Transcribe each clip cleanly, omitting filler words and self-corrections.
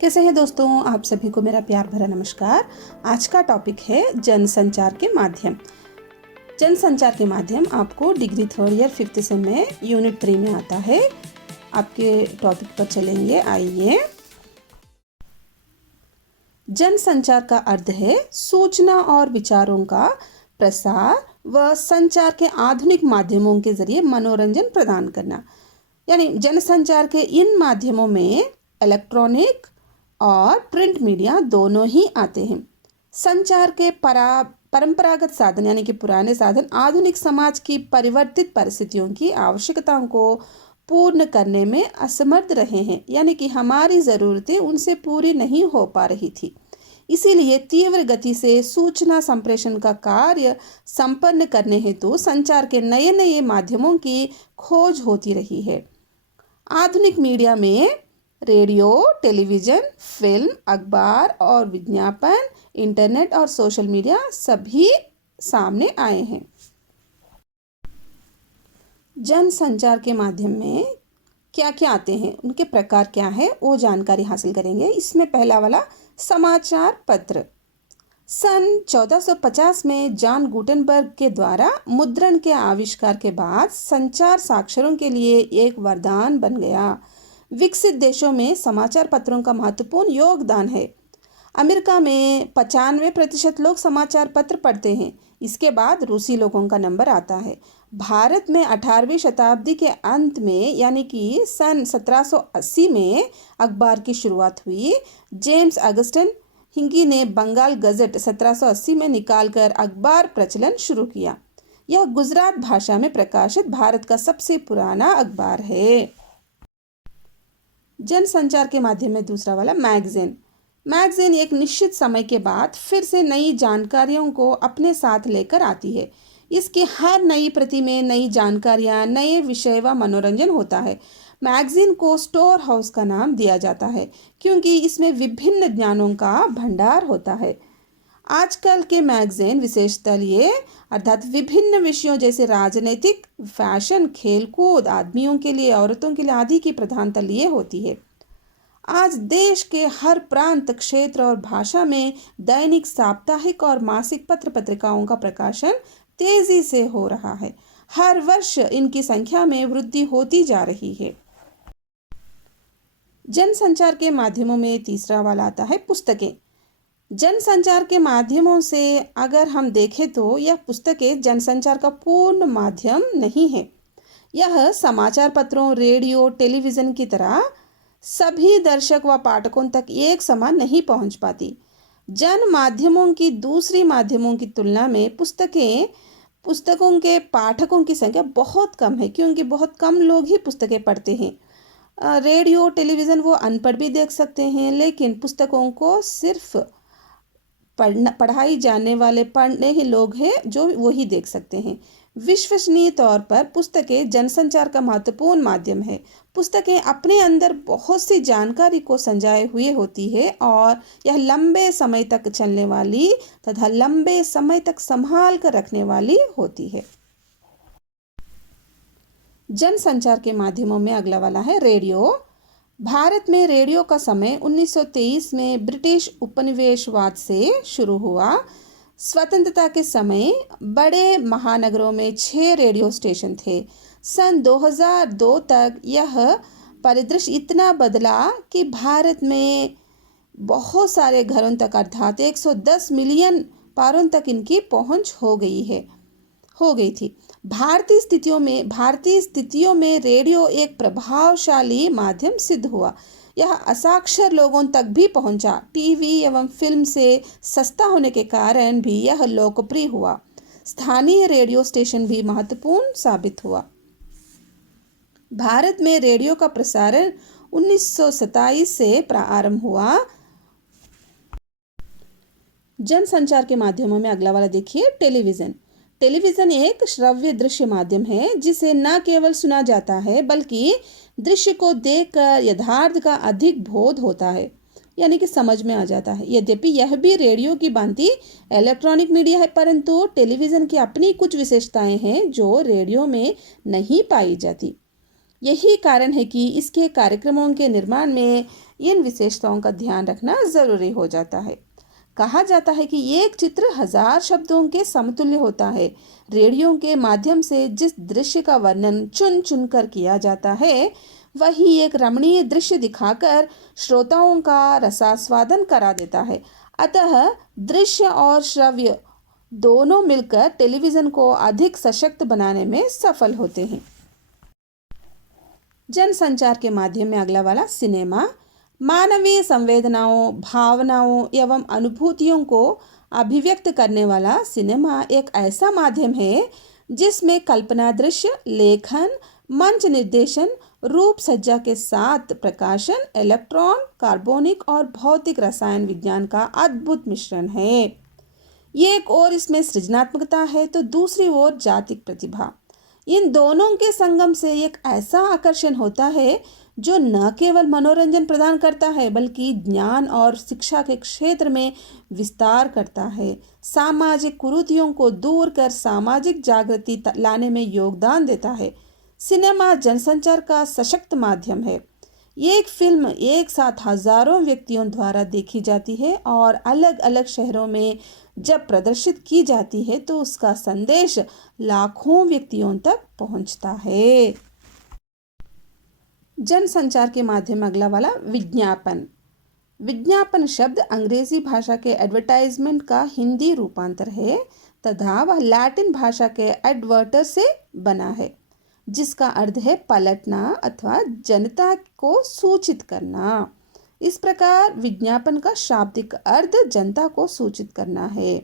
कैसे हैं दोस्तों, आप सभी को मेरा प्यार भरा नमस्कार। आज का टॉपिक है जनसंचार के माध्यम। जनसंचार के माध्यम आपको degree 3rd year 5th same में यूनिट 3 में आता है। आपके टॉपिक पर चलेंगे, आइए। जनसंचार का अर्थ है सूचना और विचारों का प्रसार व संचार के आधुनिक माध्यमों के जरिए मनोरंजन प्रदान करना। यानी जनसंचार के इन माध्यमों में इलेक्ट्रॉनिक और प्रिंट मीडिया दोनों ही आते हैं। संचार के परंपरागत साधन यानी कि पुराने साधन आधुनिक समाज की परिवर्तित परिस्थितियों की आवश्यकताओं को पूर्ण करने में असमर्थ रहे हैं, यानी कि हमारी ज़रूरतें उनसे पूरी नहीं हो पा रही थी। इसीलिए तीव्र गति से सूचना संप्रेषण का कार्य संपन्न करने हेतु संचार के नए नए माध्यमों की खोज होती रही है। आधुनिक मीडिया में रेडियो, टेलीविज़न, फिल्म, अखबार और विज्ञापन, इंटरनेट और सोशल मीडिया सभी सामने आए हैं। जनसंचार के माध्यम में क्या क्या आते हैं, उनके प्रकार क्या है, वो जानकारी हासिल करेंगे। इसमें पहला वाला समाचार पत्र। सन 1450 में जॉन गुटेनबर्ग के द्वारा मुद्रण के आविष्कार के बाद संचार साक्षरों के लिए एक वरदान बन गया। विकसित देशों में समाचार पत्रों का महत्वपूर्ण योगदान है। अमेरिका में 95% लोग समाचार पत्र पढ़ते हैं। इसके बाद रूसी लोगों का नंबर आता है। भारत में 18वीं शताब्दी के अंत में यानी कि सन 1780 में अखबार की शुरुआत हुई। जेम्स ऑगस्टिन हिंगी ने बंगाल गज़ट 1780 में निकालकर अखबार प्रचलन शुरू किया। यह गुजरात भाषा में प्रकाशित भारत का सबसे पुराना अखबार है। जनसंचार के माध्यम में दूसरा वाला मैगजीन एक निश्चित समय के बाद फिर से नई जानकारियों को अपने साथ लेकर आती है। इसकी हर नई प्रति में नई जानकारियां, नए विषय व मनोरंजन होता है। मैगजीन को स्टोर हाउस का नाम दिया जाता है क्योंकि इसमें विभिन्न ज्ञानों का भंडार होता है। आजकल के मैगजीन विशेषतः ये अर्थात विभिन्न विषयों जैसे राजनीतिक, फैशन, खेलकूद, आदमियों के लिए, औरतों के लिए आदि की प्रधानता लिए होती है। आज देश के हर प्रांत, क्षेत्र और भाषा में दैनिक, साप्ताहिक और मासिक पत्र पत्रिकाओं का प्रकाशन तेजी से हो रहा है। हर वर्ष इनकी संख्या में वृद्धि होती जा रही है। जनसंचार के माध्यमों में तीसरा वाला आता है पुस्तकें। जनसंचार के माध्यमों से अगर हम देखें तो यह पुस्तकें जनसंचार का पूर्ण माध्यम नहीं है। यह समाचार पत्रों, रेडियो, टेलीविज़न की तरह सभी दर्शक व पाठकों तक एक समान नहीं पहुंच पाती। जन माध्यमों की दूसरी माध्यमों की तुलना में पुस्तकों के पाठकों की संख्या बहुत कम है क्योंकि बहुत कम लोग ही पुस्तकें पढ़ते हैं। रेडियो, टेलीविज़न वो अनपढ़ भी देख सकते हैं, लेकिन पुस्तकों को सिर्फ पढ़ाई जाने वाले पढ़ने ही लोग हैं जो वही देख सकते हैं। विश्वसनीय तौर पर पुस्तकें जनसंचार का महत्वपूर्ण माध्यम है। पुस्तकें अपने अंदर बहुत सी जानकारी को संजाए हुए होती है और यह लंबे समय तक चलने वाली तथा लंबे समय तक संभाल कर रखने वाली होती है। जनसंचार के माध्यमों में अगला वाला है रेडियो। भारत में रेडियो का समय 1923 में ब्रिटिश उपनिवेशवाद से शुरू हुआ। स्वतंत्रता के समय बड़े महानगरों में 6 रेडियो स्टेशन थे। सन 2002 तक यह परिदृश्य इतना बदला कि भारत में बहुत सारे घरों तक अर्थात 110 मिलियन पारों तक इनकी पहुंच हो गई थी। भारतीय स्थितियों में रेडियो एक प्रभावशाली माध्यम सिद्ध हुआ। यह असाक्षर लोगों तक भी पहुंचा। टीवी एवं फिल्म से सस्ता होने के कारण भी यह लोकप्रिय हुआ। स्थानीय रेडियो स्टेशन भी महत्वपूर्ण साबित हुआ। भारत में रेडियो का प्रसारण 1927 से प्रारंभ हुआ। जनसंचार के माध्यमों में अगला वाला देखिए टेलीविज़न एक श्रव्य दृश्य माध्यम है जिसे न केवल सुना जाता है बल्कि दृश्य को देखकर यथार्थ का अधिक बोध होता है, यानी कि समझ में आ जाता है। यद्यपि यह भी रेडियो की भांति इलेक्ट्रॉनिक मीडिया है, परंतु टेलीविज़न की अपनी कुछ विशेषताएं हैं जो रेडियो में नहीं पाई जाती। यही कारण है कि इसके कार्यक्रमों के निर्माण में इन विशेषताओं का ध्यान रखना जरूरी हो जाता है। कहा जाता है कि एक चित्र हजार शब्दों के समतुल्य होता है। रेडियो के माध्यम से जिस दृश्य का वर्णन चुन चुन कर किया जाता है, वही एक रमणीय दृश्य दिखाकर श्रोताओं का रसास्वादन करा देता है। अतः दृश्य और श्रव्य दोनों मिलकर टेलीविजन को अधिक सशक्त बनाने में सफल होते हैं। जनसंचार के माध्यम में अगला वाला सिनेमा मानवीय संवेदनाओं, भावनाओं एवं अनुभूतियों को अभिव्यक्त करने वाला सिनेमा एक ऐसा माध्यम है जिसमें कल्पना दृश्य, लेखन, मंच निर्देशन, रूप सज्जा के साथ प्रकाशन, इलेक्ट्रॉन, कार्बनिक और भौतिक रसायन विज्ञान का अद्भुत मिश्रण है। एक ओर इसमें सृजनात्मकता है तो दूसरी ओर जातिक प्रतिभा। इन दोनों के संगम से एक ऐसा आकर्षण होता है जो न केवल मनोरंजन प्रदान करता है बल्कि ज्ञान और शिक्षा के क्षेत्र में विस्तार करता है, सामाजिक कुरीतियों को दूर कर सामाजिक जागृति लाने में योगदान देता है। सिनेमा जनसंचार का सशक्त माध्यम है। एक फिल्म एक साथ हजारों व्यक्तियों द्वारा देखी जाती है और अलग अलग शहरों में जब प्रदर्शित की जाती है तो उसका संदेश लाखों व्यक्तियों तक पहुंचता है। जनसंचार के माध्यम अगला वाला विज्ञापन। विज्ञापन शब्द अंग्रेजी भाषा के एडवर्टाइजमेंट का हिंदी रूपांतर है तथा वह लैटिन भाषा के एडवर्टर से बना है, जिसका अर्थ है पलटना अथवा जनता को सूचित करना। इस प्रकार विज्ञापन का शाब्दिक अर्थ जनता को सूचित करना है।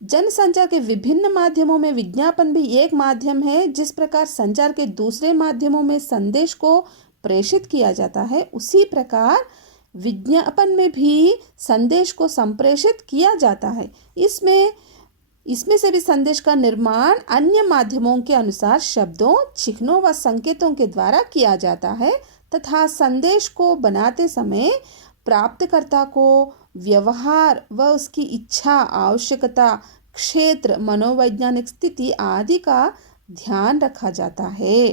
जनसंचार के विभिन्न माध्यमों में विज्ञापन भी एक माध्यम है। जिस प्रकार संचार के दूसरे माध्यमों में संदेश को प्रेषित किया जाता है, उसी प्रकार विज्ञापन में भी संदेश को संप्रेषित किया जाता है। इसमें से भी संदेश का निर्माण अन्य माध्यमों के अनुसार शब्दों, चिन्हों व संकेतों के द्वारा किया जाता है तथा संदेश को बनाते समय प्राप्तकर्ता को व्यवहार व उसकी इच्छा, आवश्यकता, क्षेत्र, मनोवैज्ञानिक स्थिति आदि का ध्यान रखा जाता है।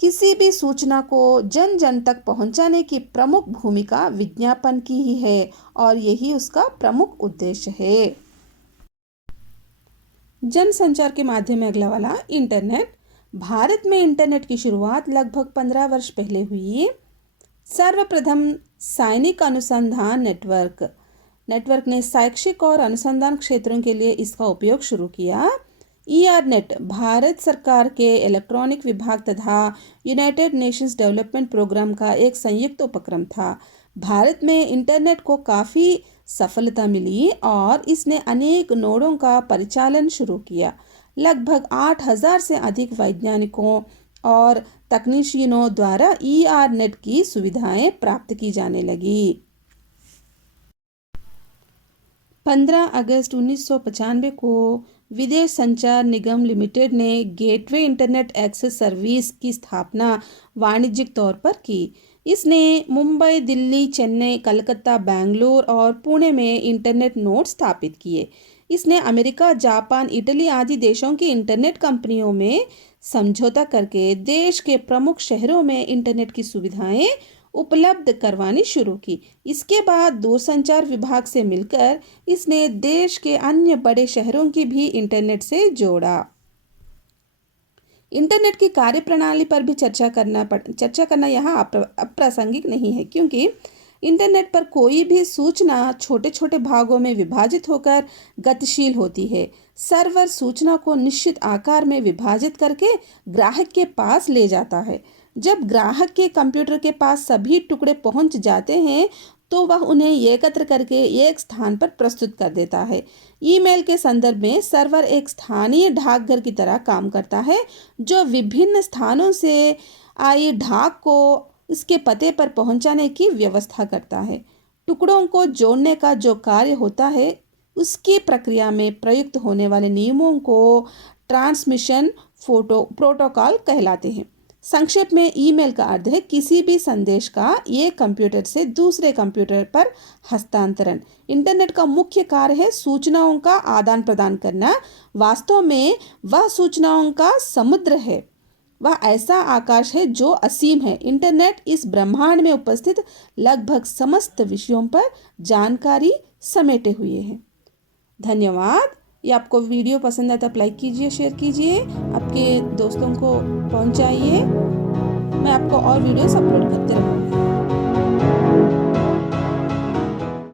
किसी भी सूचना को जन जन तक पहुंचाने की प्रमुख भूमिका विज्ञापन की ही है और यही उसका प्रमुख उद्देश्य है। जनसंचार के माध्यम में अगला वाला इंटरनेट। भारत में इंटरनेट की शुरुआत लगभग 15 वर्ष पहले हुई। सर्वप्रथम सैनिक अनुसंधान नेटवर्क ने शैक्षिक और अनुसंधान क्षेत्रों के लिए इसका उपयोग शुरू किया। ईआरनेट भारत सरकार के इलेक्ट्रॉनिक विभाग तथा यूनाइटेड नेशंस डेवलपमेंट प्रोग्राम का एक संयुक्त उपक्रम था। भारत में इंटरनेट को काफ़ी सफलता मिली और इसने अनेक नोडों का परिचालन शुरू किया। लगभग 8,000 से अधिक वैज्ञानिकों और तकनीशियनों द्वारा ईआरनेट की सुविधाएं प्राप्त की जाने लगी। 15 अगस्त 1995 को विदेश संचार निगम लिमिटेड ने गेटवे इंटरनेट एक्सेस सर्विस की स्थापना वाणिज्यिक तौर पर की। इसने मुंबई, दिल्ली, चेन्नई, कलकत्ता, बेंगलुरु और पुणे में इंटरनेट नोड स्थापित किए। इसने अमेरिका, जापान, इटली आदि देशों की इंटरनेट कंपनियों में समझौता करके देश के प्रमुख शहरों में इंटरनेट की सुविधाएं उपलब्ध करवानी शुरू की। इसके बाद दूरसंचार विभाग से मिलकर इसने देश के अन्य बड़े शहरों की भी इंटरनेट से जोड़ा। इंटरनेट की कार्यप्रणाली पर भी चर्चा करना यहाँ अप्रासंगिक नहीं है, क्योंकि इंटरनेट पर कोई भी सूचना छोटे छोटे भागों में विभाजित होकर गतिशील होती है। सर्वर सूचना को निश्चित आकार में विभाजित करके ग्राहक के पास ले जाता है। जब ग्राहक के कंप्यूटर के पास सभी टुकड़े पहुंच जाते हैं तो वह उन्हें एकत्र करके एक स्थान पर प्रस्तुत कर देता है। ईमेल के संदर्भ में सर्वर एक स्थानीय डाकघर की तरह काम करता है, जो विभिन्न स्थानों से आई डाक को इसके पते पर पहुंचाने की व्यवस्था करता है। टुकड़ों को जोड़ने का जो कार्य होता है, उसकी प्रक्रिया में प्रयुक्त होने वाले नियमों को ट्रांसमिशन प्रोटोकॉल कहलाते हैं। संक्षेप में ईमेल का अर्थ है किसी भी संदेश का एक कंप्यूटर से दूसरे कंप्यूटर पर हस्तांतरण। इंटरनेट का मुख्य कार्य है सूचनाओं का आदान प्रदान करना। वास्तव में वह सूचनाओं का समुद्र है। वह ऐसा आकाश है जो असीम है। इंटरनेट इस ब्रह्मांड में उपस्थित लगभग समस्त विषयों पर जानकारी समेटे हुए है। धन्यवाद। ये आपको वीडियो पसंद आया तो लाइक कीजिए, शेयर कीजिए, आपके दोस्तों को पहुंचाइए। मैं आपको और वीडियोस अपलोड करते रहूँगी।